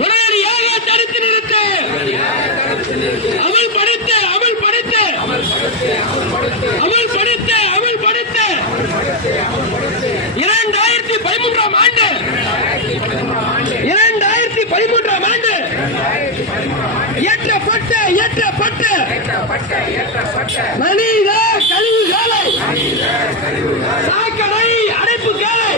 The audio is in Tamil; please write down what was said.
உடனடியாக தடுத்து நிறுத்து. அமல்படுத்த அமல்படுத்த அமல்படுத்த அமல்படுத்த 2013ஆம் ஆண்டு 2013ஆம் ஆண்டு ஏற்றப்பட்ட மனித கழிவுகளை சாக்கடை அடைப்புகளை